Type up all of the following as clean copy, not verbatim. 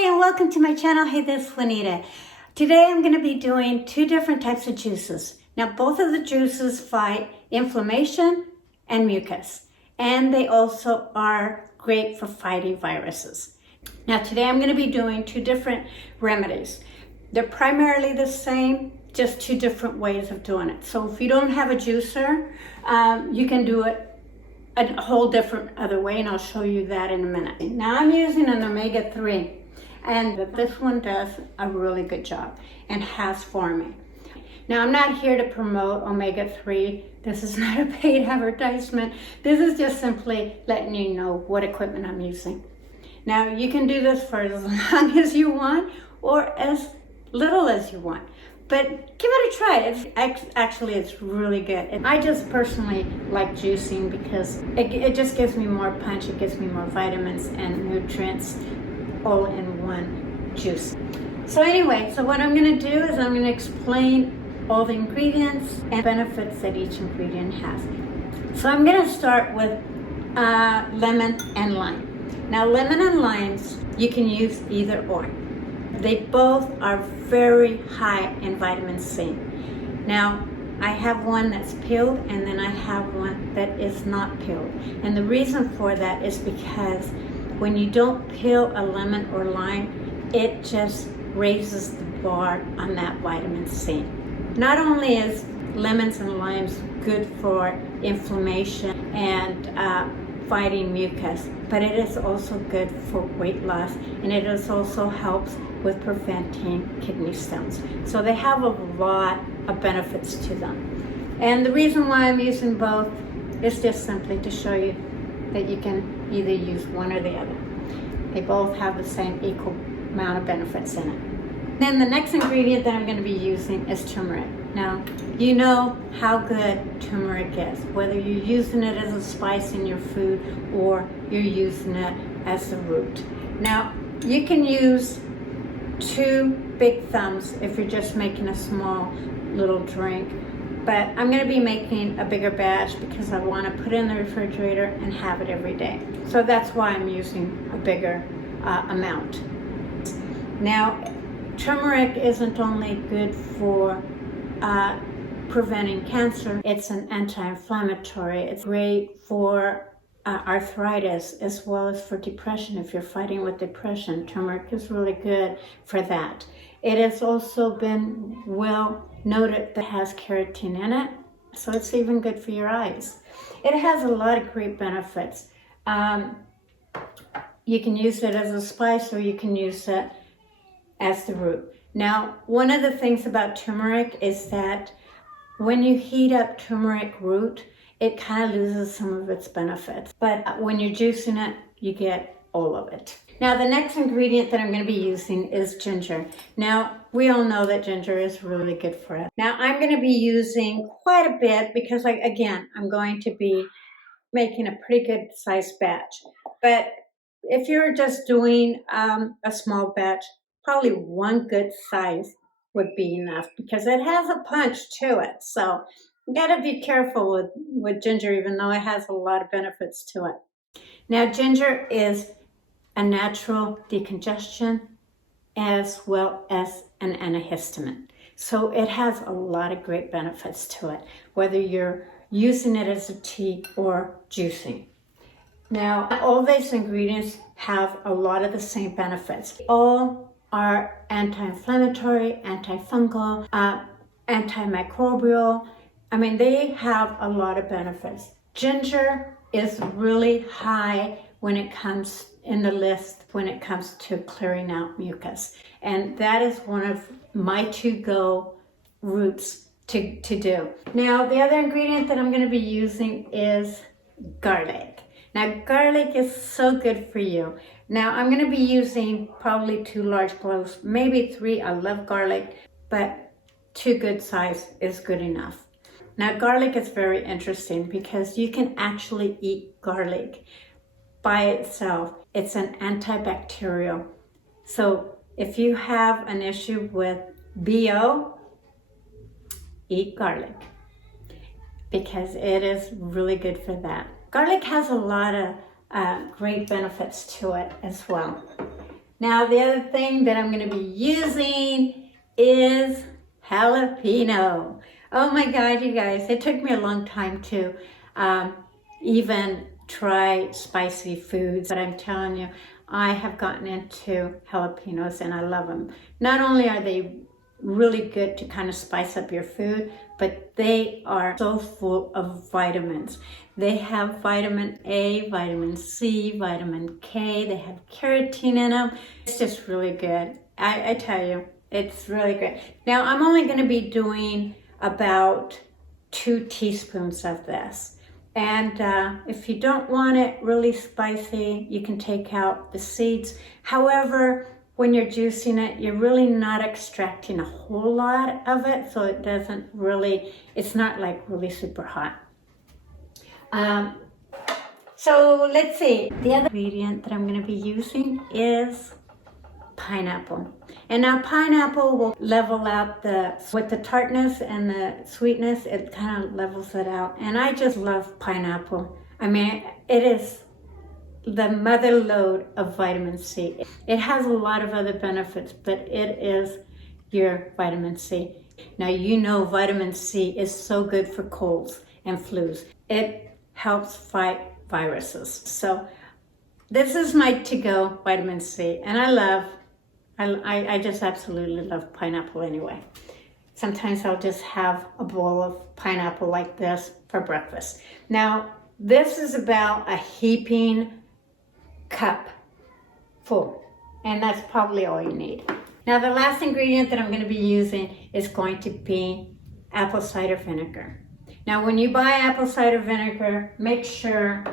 Hi and welcome to my channel. Hey, this is Juanita. Today I'm going to be doing two different types of juices. Now both of the juices fight inflammation and mucus, and they also are great for fighting viruses. Now today I'm going to be doing two different remedies. They're primarily the same, just two different ways of doing it. So if you don't have a juicer, you can do it a whole different other way, and I'll show you that in a minute. Now I'm using an omega-3, and this one does a really good job and has for me. Now I'm not here to promote omega-3. This is not a paid advertisement. This is just simply letting you know what equipment I'm using. Now you can do this for as long as you want or as little as you want, but give it a try. It's really good. And I just personally like juicing because it just gives me more punch. It gives me more vitamins and nutrients all in one juice. So anyway, so what I'm going to do is I'm going to explain all the ingredients and benefits that each ingredient has. So I'm going to start with lemon and lime. Now lemon and limes, you can use either or. They both are very high in vitamin C. Now, I have one that's peeled and then I have one that is not peeled. And the reason for that is because when you don't peel a lemon or lime, it just raises the bar on that vitamin C. Not only is lemons and limes good for inflammation and fighting mucus, but it is also good for weight loss, and it also helps with preventing kidney stones. So they have a lot of benefits to them. And the reason why I'm using both is just simply to show you that you can either use one or the other. They both have the same equal amount of benefits in it. Then the next ingredient that I'm going to be using is turmeric. Now, you know how good turmeric is, whether you're using it as a spice in your food or you're using it as the root. Now, you can use 2 big thumbs if you're just making a small little drink, but I'm going to be making a bigger batch because I want to put it in the refrigerator and have it every day. So that's why I'm using a bigger amount. Now, turmeric isn't only good for preventing cancer, it's an anti-inflammatory. It's great for arthritis as well as for depression. If you're fighting with depression, turmeric is really good for that. It has also been well noted that it has keratin in it, so it's even good for your eyes. It has a lot of great benefits. You can use it as a spice or you can use it as the root. Now, one of the things about turmeric is that when you heat up turmeric root, it kind of loses some of its benefits. But when you're juicing it, you get all of it. Now, the next ingredient that I'm going to be using is ginger. Now, we all know that ginger is really good for us. Now, I'm going to be using quite a bit because, I'm going to be making a pretty good sized batch. But if you're just doing a small batch, probably one good size would be enough because it has a punch to it. So you gotta be careful with ginger, even though it has a lot of benefits to it. Now, ginger is a natural decongestion as well as an antihistamine. So it has a lot of great benefits to it, whether you're using it as a tea or juicing. Now, all these ingredients have a lot of the same benefits. All are anti-inflammatory, antifungal, antimicrobial. I mean, they have a lot of benefits. Ginger is really high when it comes in the list when it comes to clearing out mucus. And that is one of my to-go routes to do. Now, the other ingredient that I'm going to be using is garlic. Now, garlic is so good for you. Now, I'm going to be using probably 2 large cloves, maybe 3. I love garlic, but 2 good size is good enough. Now, garlic is very interesting because you can actually eat garlic by itself. It's an antibacterial. So if you have an issue with BO, eat garlic because it is really good for that. Garlic has a lot of great benefits to it as well. Now the other thing that I'm going to be using is jalapeno. Oh my God, you guys, it took me a long time to even try spicy foods, but I'm telling you, I have gotten into jalapenos and I love them. Not only are they really good to kind of spice up your food, but they are so full of vitamins. They have vitamin A, vitamin C, vitamin K, they have keratin in them. It's just really good. I tell you, it's really good. Now I'm only going to be doing about 2 teaspoons of this. And if you don't want it really spicy, you can take out the seeds. However, when you're juicing it, you're really not extracting a whole lot of it, so it doesn't really, it's not like really super hot. So let's see, the other ingredient that I'm going to be using is pineapple. And now pineapple will level out with the tartness and the sweetness, it kind of levels it out. And I just love pineapple. I mean, it is the mother lode of vitamin C. It has a lot of other benefits, but it is your vitamin C. Now, you know vitamin C is so good for colds and flus. It helps fight viruses. So this is my to-go vitamin C, and I just absolutely love pineapple anyway. Sometimes I'll just have a bowl of pineapple like this for breakfast. Now, this is about a heaping cup full, and that's probably all you need. Now, the last ingredient that I'm going to be using is going to be apple cider vinegar. Now, when you buy apple cider vinegar, make sure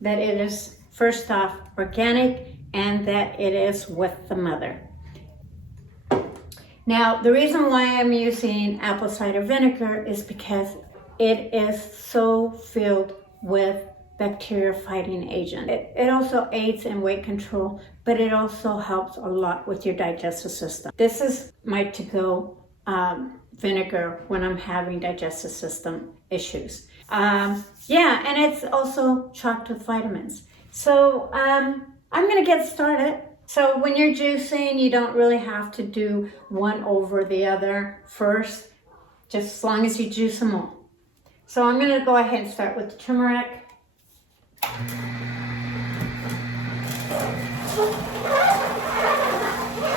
that it is, first off, organic and that it is with the mother. Now, the reason why I'm using apple cider vinegar is because it is so filled with bacteria fighting agent. It also aids in weight control, but it also helps a lot with your digestive system. This is my to-go vinegar when I'm having digestive system issues. Yeah, and it's also chocked with vitamins. So I'm gonna get started. So when you're juicing, you don't really have to do one over the other first, just as long as you juice them all. So I'm gonna go ahead and start with the turmeric.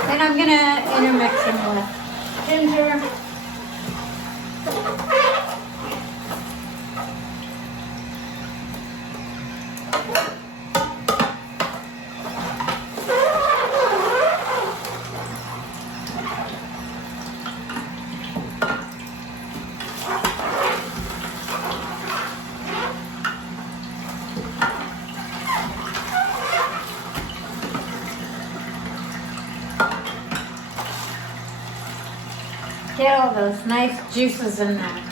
Then I'm gonna intermix them with ginger. Get all those nice juices in there.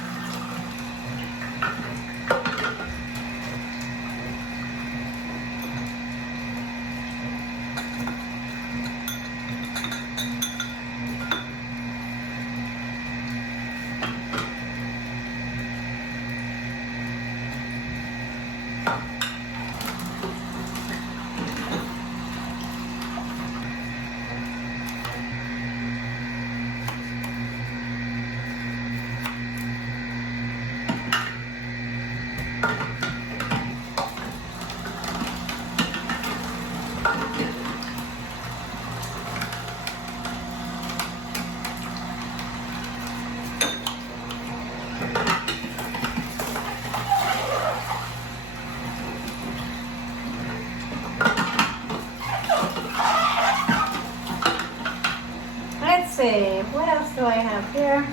See, what else do I have here?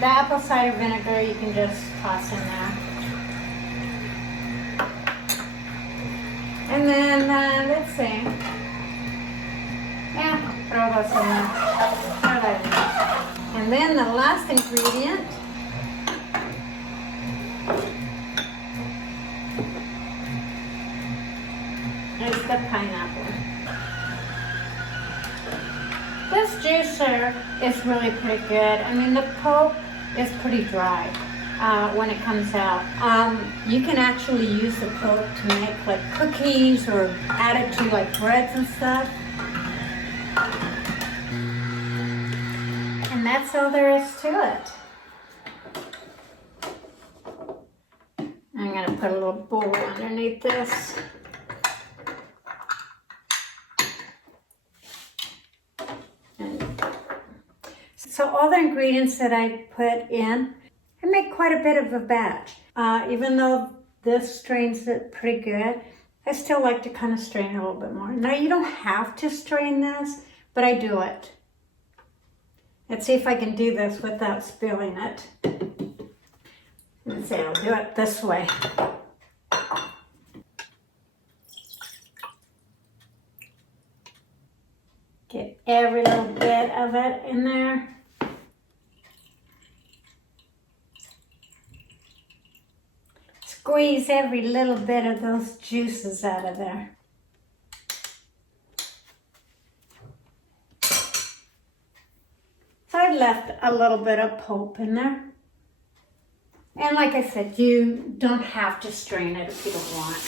The apple cider vinegar you can just toss in there. And then, let's see. Yeah, throw those in there. Throw that in. And then the last ingredient is the pineapple. This juicer is really pretty good. I mean, the pulp is pretty dry. when it comes out. You can actually use the pulp to make like cookies or add it to like breads and stuff. And that's all there is to it. I'm going to put a little bowl underneath this. So all the ingredients that I put in, I make quite a bit of a batch. Even though this strains it pretty good, I still like to kind of strain a little bit more. Now you don't have to strain this, but I do it. Let's see if I can do this without spilling it. Let's see, I'll do it this way. Get every little bit of it in there. Squeeze every little bit of those juices out of there. So I left a little bit of pulp in there. And like I said, you don't have to strain it if you don't want.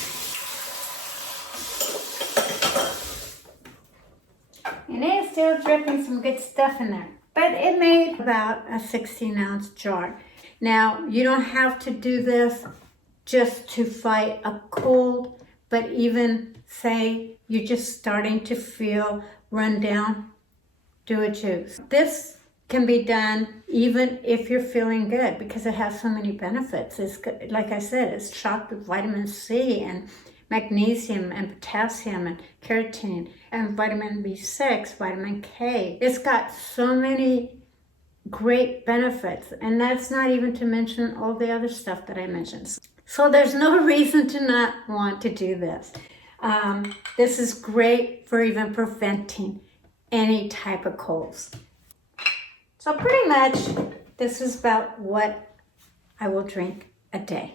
And it's still dripping some good stuff in there. But it made about a 16-ounce jar. Now, you don't have to do this just to fight a cold, but even say you're just starting to feel run down, do a juice. This can be done even if you're feeling good because it has so many benefits. It's good, like I said, it's chocked with vitamin C and magnesium and potassium and keratin and vitamin B6, vitamin K. It's got so many great benefits, and that's not even to mention all the other stuff that I mentioned. So there's no reason to not want to do this. This is great for even preventing any type of colds. So pretty much this is about what I will drink a day.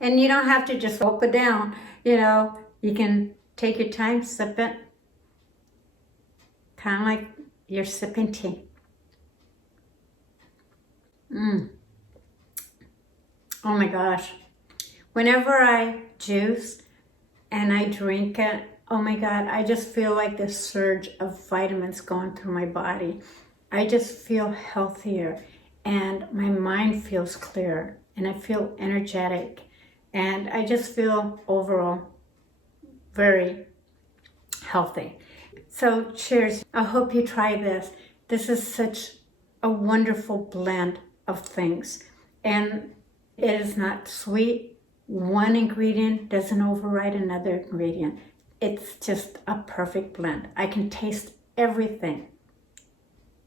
And you don't have to just gulp it down. You know, you can take your time, sip it. Kind of like you're sipping tea. Oh my gosh. Whenever I juice and I drink it, oh my God, I just feel like this surge of vitamins going through my body. I just feel healthier and my mind feels clearer and I feel energetic and I just feel overall very healthy. So cheers. I hope you try this. This is such a wonderful blend of things. And it is not sweet. One ingredient doesn't override another ingredient. It's just a perfect blend. I can taste everything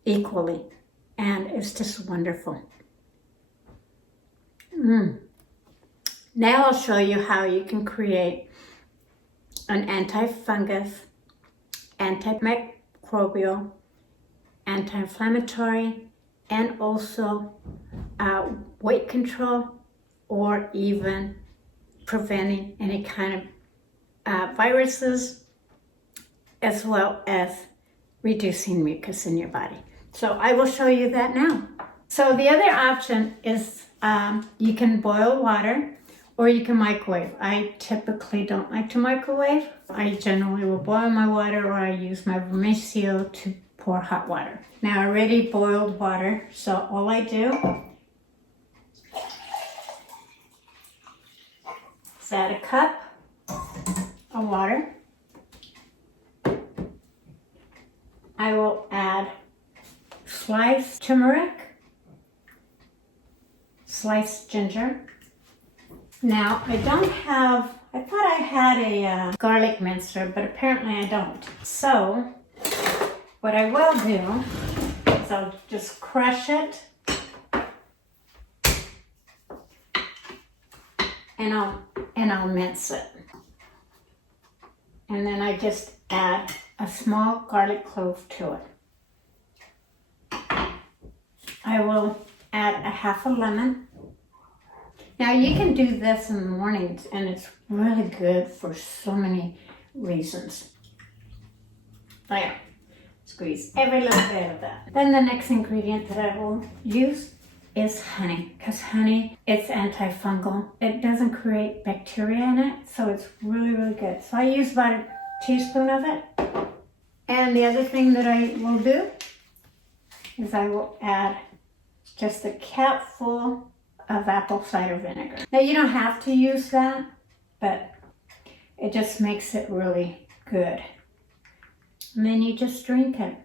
equally, and it's just wonderful. Now I'll show you how you can create an anti-fungus, antimicrobial, anti-inflammatory, and also weight control, or even preventing any kind of viruses, as well as reducing mucus in your body. So I will show you that now. So the other option is you can boil water or you can microwave. I typically don't like to microwave. I generally will boil my water, or I use my vermicelli to pour hot water. Now I already boiled water, so all I do is add a cup of water. I will add sliced turmeric, sliced ginger. Now I don't have, I thought I had a garlic mincer, but apparently I don't. So what I will do is I'll just crush it and I'll mince it. And then I just add a small garlic clove to it. I will add a half a lemon. Now you can do this in the mornings and it's really good for so many reasons. Oh squeeze every little bit of that. Then the next ingredient that I will use is honey, because honey, it's antifungal. It doesn't create bacteria in it, so it's really, really good. So I use about a teaspoon of it. And the other thing that I will do is I will add just a capful of apple cider vinegar. Now you don't have to use that, but it just makes it really good. And then you just drink it.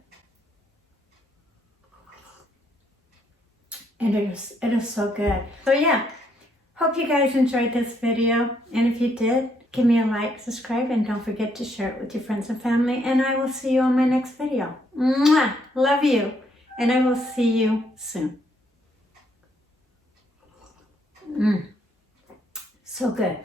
And it is so good. So yeah, hope you guys enjoyed this video. And if you did, give me a like, subscribe, and don't forget to share it with your friends and family. And I will see you on my next video. Mwah! Love you. And I will see you soon. So good.